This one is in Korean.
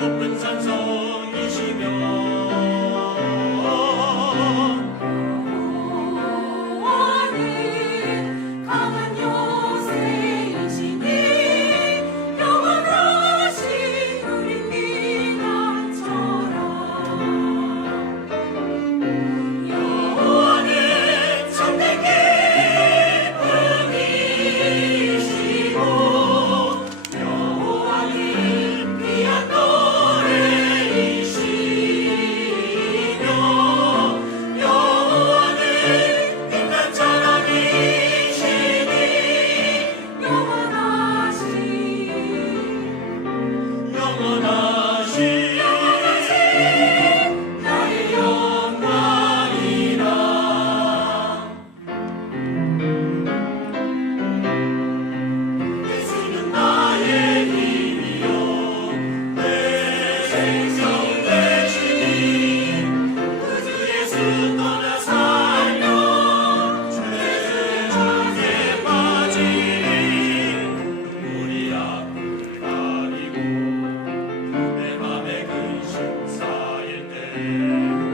높은 산성이시며 Amen.